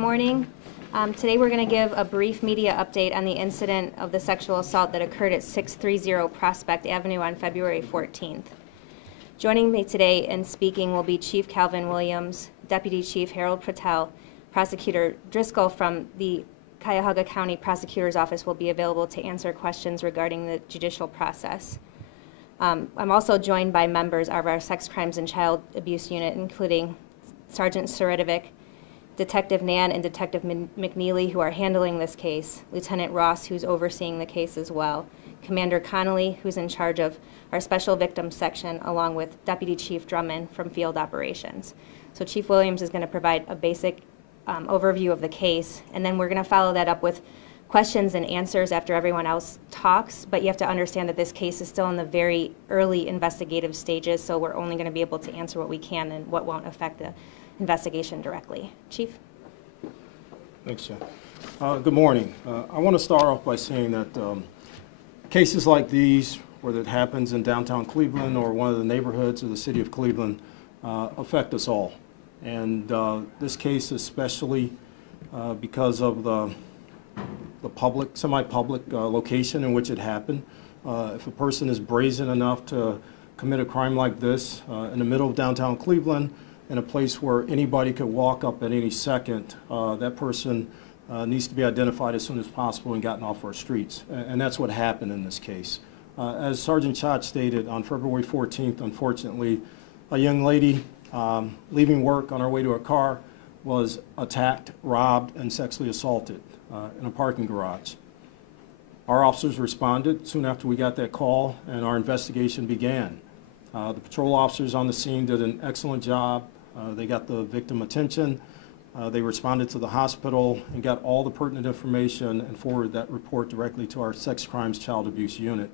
morning. Today we're going to give a brief media update on the incident of the sexual assault that occurred at 630 Prospect Avenue on February 14th. Joining me today and speaking will be Chief Calvin Williams, Deputy Chief Harold Patel, Prosecutor Driscoll from the Cuyahoga County Prosecutor's Office will be available to answer questions regarding the judicial process. I'm also joined by members of our Sex Crimes and Child Abuse Unit, including Sergeant Seretovic, Detective Nan, and Detective McNeely, who are handling this case, Lieutenant Ross, who's overseeing the case as well, Commander Connolly, who's in charge of our Special Victims Section, along with Deputy Chief Drummond from Field Operations. So Chief Williams is going to provide a basic overview of the case, and then we're going to follow that up with questions and answers after everyone else talks, but you have to understand that this case is still in the very early investigative stages, so we're only going to be able to answer what we can and what won't affect the investigation directly. Chief? Thanks, Jen. Good morning. I want to start off by saying that cases like these, whether it happens in downtown Cleveland or one of the neighborhoods of the city of Cleveland, affect us all. And this case especially because of the public, semi-public location in which it happened. If a person is brazen enough to commit a crime like this in the middle of downtown Cleveland, in a place where anybody could walk up at any second, that person needs to be identified as soon as possible and gotten off our streets. And that's what happened in this case. As Sergeant Chott stated, on February 14th, unfortunately, a young lady leaving work on her way to her car was attacked, robbed, and sexually assaulted in a parking garage. Our officers responded soon after we got that call, and our investigation began. The patrol officers on the scene did an excellent job. They got the victim attention. They responded to the hospital and got all the pertinent information and forwarded that report directly to our Sex Crimes Child Abuse Unit.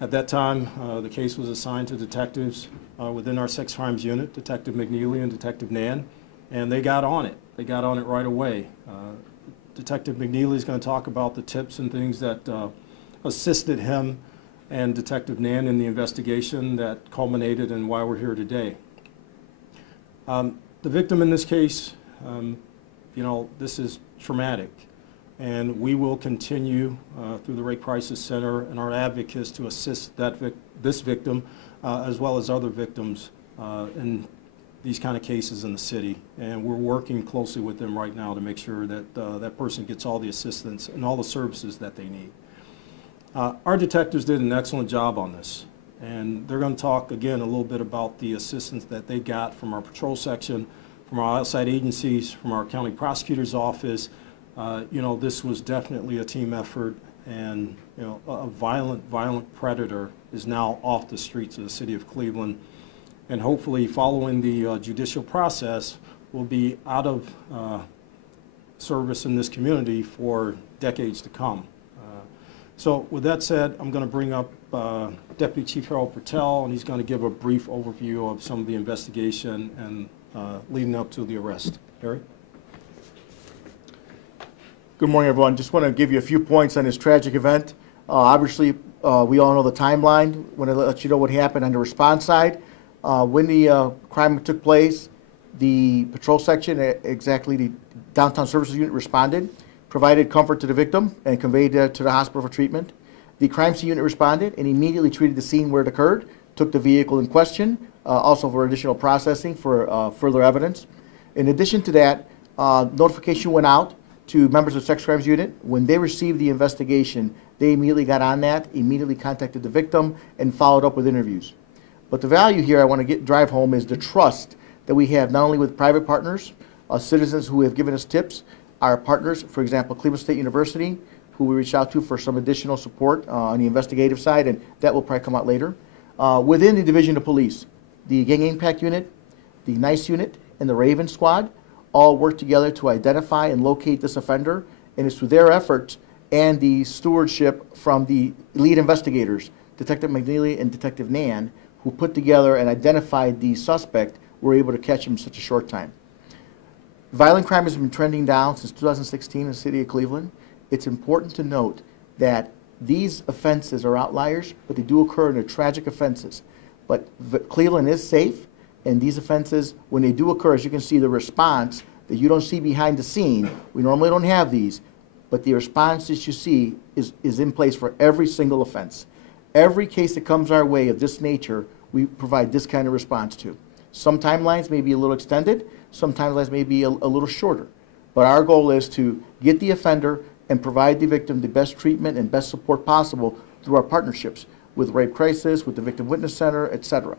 At that time, the case was assigned to detectives within our Sex Crimes Unit, Detective McNeely and Detective Nan, and they got on it. They got on it right away. Detective McNeely is going to talk about the tips and things that assisted him and Detective Nan in the investigation that culminated in why we're here today. The victim in this case, you know, this is traumatic, and we will continue through the Rape Crisis Center and our advocates to assist this victim as well as other victims in these kind of cases in the city, and we're working closely with them right now to make sure that that person gets all the assistance and all the services that they need. Our detectives did an excellent job on this, and they're going to talk again a little bit about the assistance that they got from our patrol section, from our outside agencies, from our county prosecutor's office. You know, this was definitely a team effort, and you know, a violent predator is now off the streets of the city of Cleveland, and hopefully following the judicial process will be out of service in this community for decades to come. So with that said, I'm going to bring up Deputy Chief Harold Patel, and he's going to give a brief overview of some of the investigation and leading up to the arrest. Harry? Good morning, everyone. Just want to give you a few points on this tragic event. Obviously, we all know the timeline. Want to let you know what happened on the response side. When the crime took place, the patrol section, exactly the Downtown Services Unit, responded, provided comfort to the victim, and conveyed to the hospital for treatment. The crime scene unit responded and immediately treated the scene where it occurred, took the vehicle in question, also for additional processing for further evidence. In addition to that, notification went out to members of the Sex Crimes Unit. When they received the investigation, they immediately got on that, immediately contacted the victim, and followed up with interviews. But the value here I want to drive home is the trust that we have not only with private partners, citizens who have given us tips, our partners, for example, Cleveland State University, who we reached out to for some additional support on the investigative side, and that will probably come out later. Within the Division of Police, the Gang Impact Unit, the NICE Unit, and the Raven Squad all work together to identify and locate this offender, and it's through their efforts and the stewardship from the lead investigators, Detective McNeely and Detective Nan, who put together and identified the suspect, were able to catch him in such a short time. Violent crime has been trending down since 2016 in the city of Cleveland. It's important to note that these offenses are outliers, but they do occur in the tragic offenses. But Cleveland is safe, and these offenses, when they do occur, as you can see, the response that you don't see behind the scene. We normally don't have these, but the response that you see is in place for every single offense. Every case that comes our way of this nature, we provide this kind of response to. Some timelines may be a little extended, some timelines may be a little shorter. But our goal is to get the offender and provide the victim the best treatment and best support possible through our partnerships with Rape Crisis, with the Victim Witness Center, etc.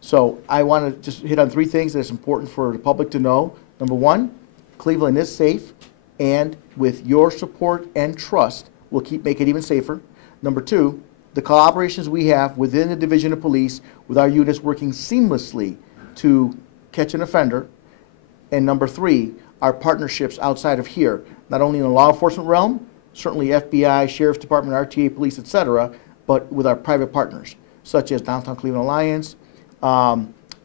So I want to just hit on 3 things that's important for the public to know. Number 1, Cleveland is safe, and with your support and trust, we'll keep making it even safer. Number 2, the collaborations we have within the Division of Police with our units working seamlessly to catch an offender. And number 3, our partnerships outside of here, not only in the law enforcement realm, certainly FBI, Sheriff's Department, RTA, Police, etc., but with our private partners, such as Downtown Cleveland Alliance,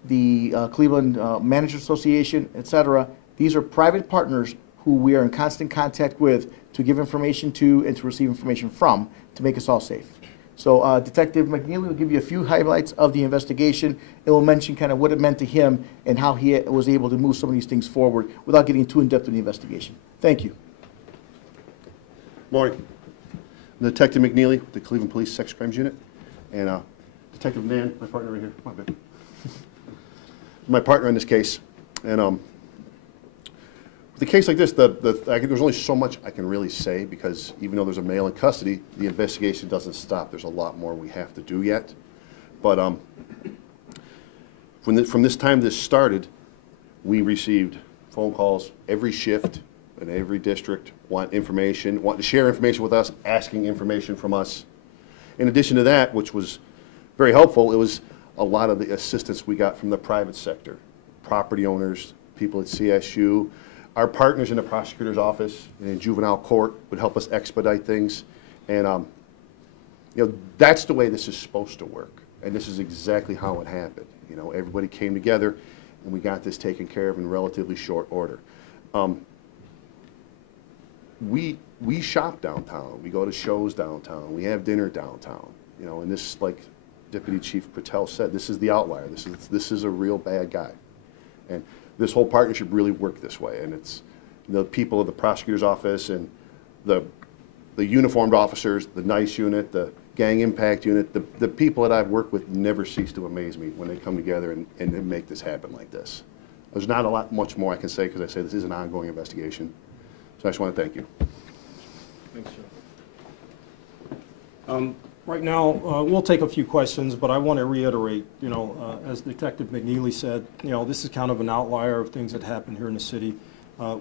the Cleveland Manager Association, etc. These are private partners who we are in constant contact with to give information to and to receive information from to make us all safe. So Detective McNeely will give you a few highlights of the investigation. It will mention kind of what it meant to him and how he was able to move some of these things forward without getting too in-depth in the investigation. Thank you. Morning. I'm Detective McNeely, the Cleveland Police Sex Crimes Unit, and Detective Nan, my partner right here. Come on, babe. My partner in this case, and with a case like this, there's only so much I can really say because even though there's a male in custody, the investigation doesn't stop. There's a lot more we have to do yet. But from this time this started, we received phone calls every shift in every district, wanting to share information with us, asking information from us. In addition to that, which was very helpful, it was a lot of the assistance we got from the private sector, property owners, people at CSU. Our partners in the prosecutor's office and in juvenile court would help us expedite things. And that's the way this is supposed to work. And this is exactly how it happened. Everybody came together and we got this taken care of in relatively short order. We shop downtown. We go to shows downtown. We have dinner downtown. And this, like Deputy Chief Patel said, this is the outlier. This is a real bad guy. And this whole partnership really worked this way. And it's the people of the prosecutor's office and the uniformed officers, the NICE unit, the gang impact unit, the people that I've worked with never cease to amaze me when they come together and make this happen like this. There's not much more I can say because I say this is an ongoing investigation. So I just want to thank you. Thanks, Joe. Right now, we'll take a few questions, but I want to reiterate, as Detective McNeely said, this is kind of an outlier of things that happen here in the city.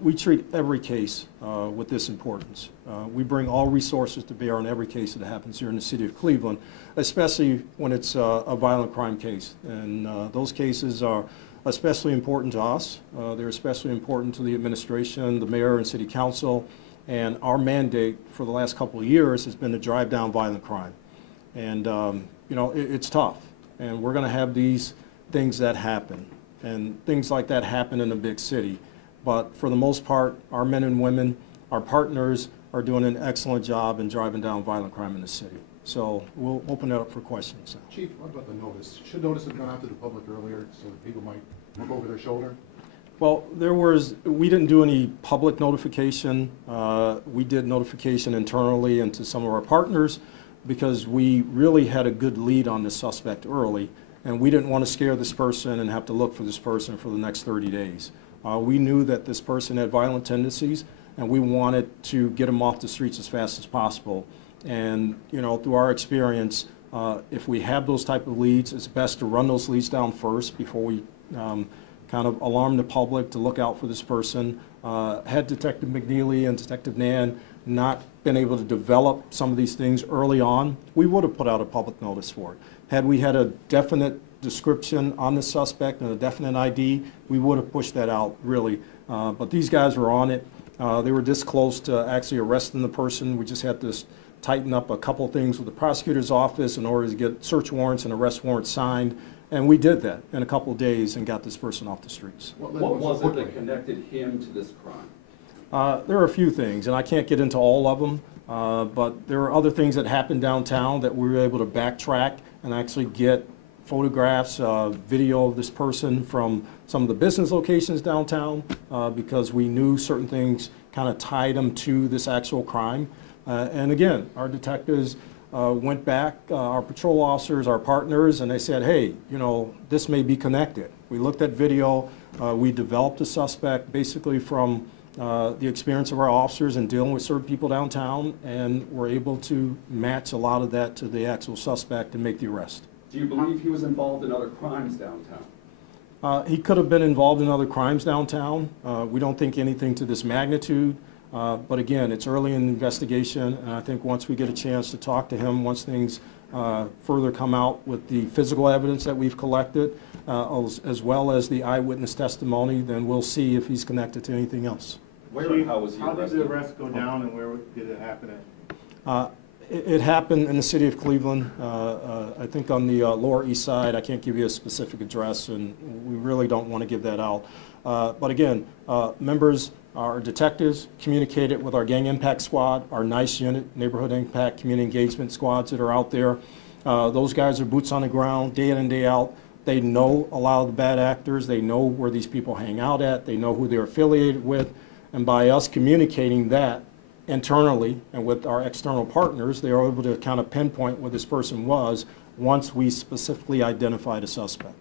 We treat every case with this importance. We bring all resources to bear on every case that happens here in the city of Cleveland, especially when it's a violent crime case. And those cases are especially important to us. They're especially important to the administration, the mayor, and city council. And our mandate for the last couple of years has been to drive down violent crime. And, it's tough. And we're going to have these things that happen. And things like that happen in a big city. But for the most part, our men and women, our partners, are doing an excellent job in driving down violent crime in the city. So we'll open it up for questions now. Chief, what about the notice? Should notice have gone out to the public earlier so that people might look over their shoulder? Well, we didn't do any public notification. We did notification internally and to some of our partners because we really had a good lead on this suspect early, and we didn't want to scare this person and have to look for this person for the next 30 days. We knew that this person had violent tendencies, and we wanted to get him off the streets as fast as possible. And, through our experience, if we have those type of leads, it's best to run those leads down first before we kind of alarm the public to look out for this person. Had Detective McNeely and Detective Nan not been able to develop some of these things early on, we would have put out a public notice for it. Had we had a definite description on the suspect and a definite ID, we would have pushed that out, really. But these guys were on it. They were this close to actually arresting the person. We just had to tighten up a couple things with the prosecutor's office in order to get search warrants and arrest warrants signed. And we did that in a couple of days and got this person off the streets. What was it that connected him to this crime? There are a few things, and I can't get into all of them, but there are other things that happened downtown that we were able to backtrack and actually get photographs, video of this person from some of the business locations downtown because we knew certain things kind of tied them to this actual crime. And again, our detectives went back, our patrol officers, our partners, and they said, hey, you know, this may be connected. We looked at video, we developed a suspect basically from the experience of our officers in dealing with certain people downtown, and were able to match a lot of that to the actual suspect and make the arrest. Do you believe he was involved in other crimes downtown? He could have been involved in other crimes downtown. We don't think anything to this magnitude. But again, it's early in the investigation, and I think once we get a chance to talk to him, once things further come out with the physical evidence that we've collected, as well as the eyewitness testimony, then we'll see if he's connected to anything else. Where and how was he arrested? How did the arrest go down, and where did it happen at? It happened in the city of Cleveland, I think on the Lower East Side. I can't give you a specific address, and we really don't want to give that out. But again, members, our detectives communicated with our gang impact squad, our NICE unit, neighborhood impact community engagement squads that are out there. Those guys are boots on the ground, day in and day out. They know a lot of the bad actors. They know where these people hang out at. They know who they're affiliated with. And by us communicating that internally and with our external partners, they are able to kind of pinpoint where this person was once we specifically identified a suspect.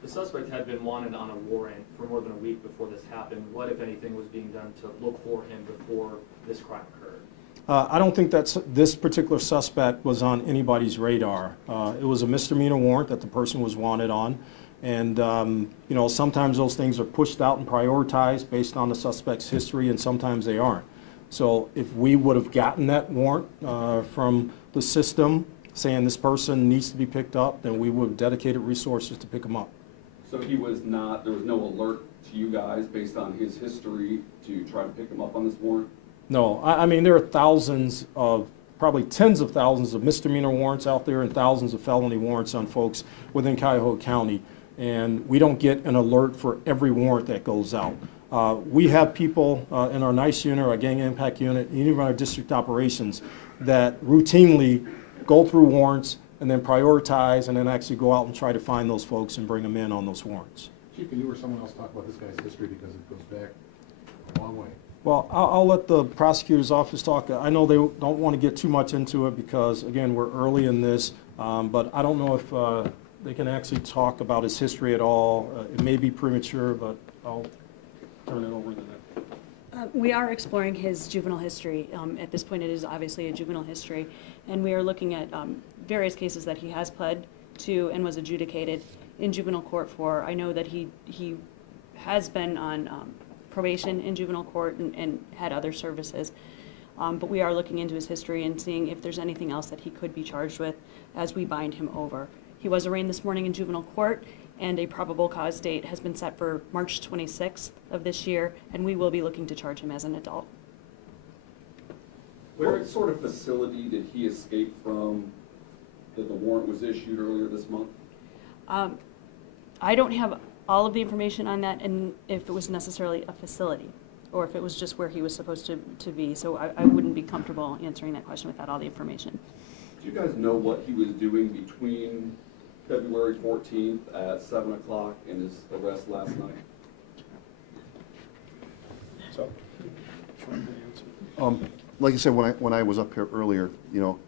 The suspect had been wanted on a warrant for more than a week before this happened. What, if anything, was being done to look for him before this crime occurred? I don't think that this particular suspect was on anybody's radar. It was a misdemeanor warrant that the person was wanted on. And, you know, sometimes those things are pushed out and prioritized based on the suspect's history, and sometimes they aren't. So if we would have gotten that warrant from the system saying this person needs to be picked up, then we would have dedicated resources to pick him up. So he was not, there was no alert to you guys based on his history to try to pick him up on this warrant? No, I mean, there are thousands of, probably tens of thousands of misdemeanor warrants out there and thousands of felony warrants on folks within Cuyahoga County. And we don't get an alert for every warrant that goes out. We have people in our NICE unit, our gang impact unit, and even our district operations that routinely go through warrants and then prioritize and then actually go out and try to find those folks and bring them in on those warrants. Chief, can you or someone else talk about this guy's history, because it goes back a long way? Well, I'll let the prosecutor's office talk. I know they don't want to get too much into it because, again, we're early in this, but I don't know if they can actually talk about his history at all. It may be premature, but I'll turn it over to them. We are exploring his juvenile history. At this point, it is obviously a juvenile history, and we are looking at various cases that he has pled to and was adjudicated in juvenile court for. I know that he has been on probation in juvenile court and had other services, but we are looking into his history and seeing if there's anything else that he could be charged with as we bind him over. He was arraigned this morning in juvenile court, and a probable cause date has been set for March 26th of this year, and we will be looking to charge him as an adult. What sort of facility did he escape from that the warrant was issued earlier this month? I don't have all of the information on that, and if it was necessarily a facility, or if it was just where he was supposed to be, so I wouldn't be comfortable answering that question without all the information. Do you guys know what he was doing between February 14th at 7 o'clock and his arrest last night? So, Like I said, when I was up here earlier, you know,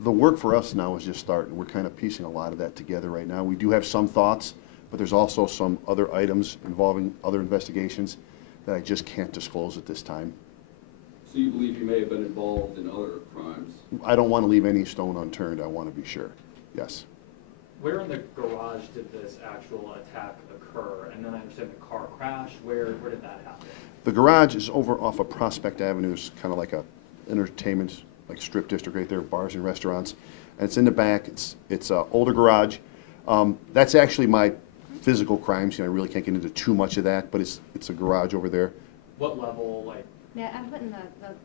the work for us now is just starting. We're kind of piecing a lot of that together right now. We do have some thoughts, but there's also some other items involving other investigations that I just can't disclose at this time. So you believe he may have been involved in other crimes? I don't want to leave any stone unturned. I want to be sure. Yes. Where in the garage did this actual attack occur? And then I understand the car crash. Where did that happen? The garage is over off of Prospect Avenue. It's kind of like a entertainment, like strip district right there, bars and restaurants. And it's in the back. It's an older garage. That's actually my physical crimes. You know, I really can't get into too much of that, but it's a garage over there. What level, like? Yeah, I'm putting the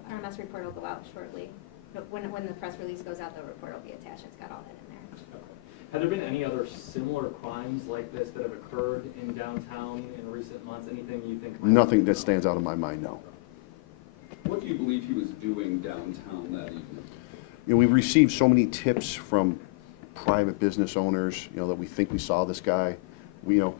RMS report will go out shortly. But when the press release goes out, the report will be attached. It's got all that in there. Okay. Have there been any other similar crimes like this that have occurred in downtown in recent months? Anything you think? Nothing that stands out in my mind, no. What do you believe he was doing downtown that evening? You know, we've received so many tips from private business owners, you know, that we think we saw this guy. We, you know,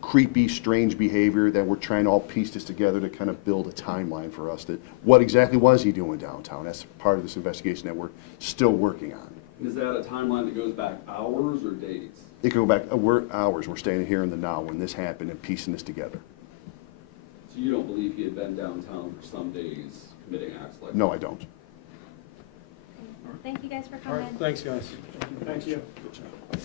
creepy, strange behavior that we're trying to all piece this together to kind of build a timeline for us that what exactly was he doing downtown. That's part of this investigation that we're still working on. Is that a timeline that goes back hours or days? It can go back, we're hours, we're standing here in the now when this happened and piecing this together. So you don't believe he had been downtown for some days committing acts like that? No, I don't. Thank you guys for All coming. right, thanks, guys. Thank you. Good job.